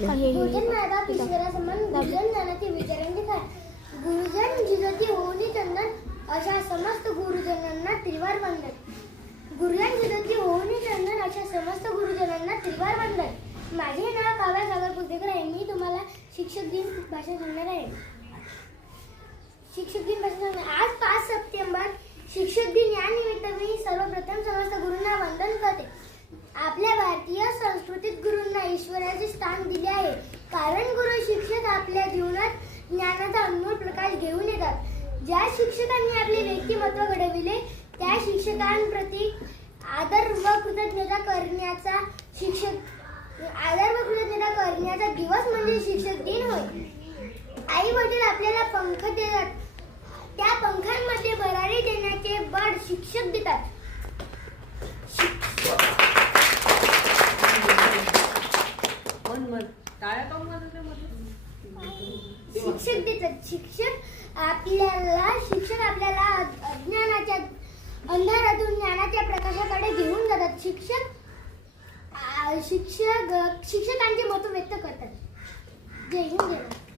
गुरुजन मार्गात ईश्वरासमान गुरुजन ज्ञानाचे विचारांचे काय गुरुजन जिजती होऊनी चंदन अशा समस्त गुरुजनांना त्रिवार वंदन. गुरुजन जिजती होऊनी चंदन अशा समस्त गुरुजनांना त्रिवार वंदन. माझे नाव काव्या सागर पुतेकर आहे. मी तुम्हाला शिक्षक दिन भाषण सांगणार आहे. शिक्षक दिन भाषण सांगणार. आज 5 सप्टेंबर शिक्षक दिन या निमित्त मी सर्वप्रथम समस्त गुरूंना वंदन करते. आपल्या भारतीय संस्कृतीत गुरूंना ईश्वराचे स्थान दिले आहे. कारण गुरु शिक्षक आपल्या जीवनात ज्ञानाचा अनमोल प्रकाश घेऊन येतात. ज्या शिक्षकांनी आपले व्यक्तिमत्व घडविले त्या शिक्षकांप्रती आदर व कृतज्ञता करण्याचा दिवस म्हणजे शिक्षक दिन होय. आई वडील आपल्याला पंख देतात. त्या पंखांमध्ये भरारी देण्याचे बळ शिक्षक देतात. शिक्षक देतात. शिक्षक आपल्याला अज्ञानाच्या अंधारातून ज्ञानाच्या प्रकाशाकडे घेऊन जातात. शिक्षकांचे महत्त्व व्यक्त करतात. जय हिंद.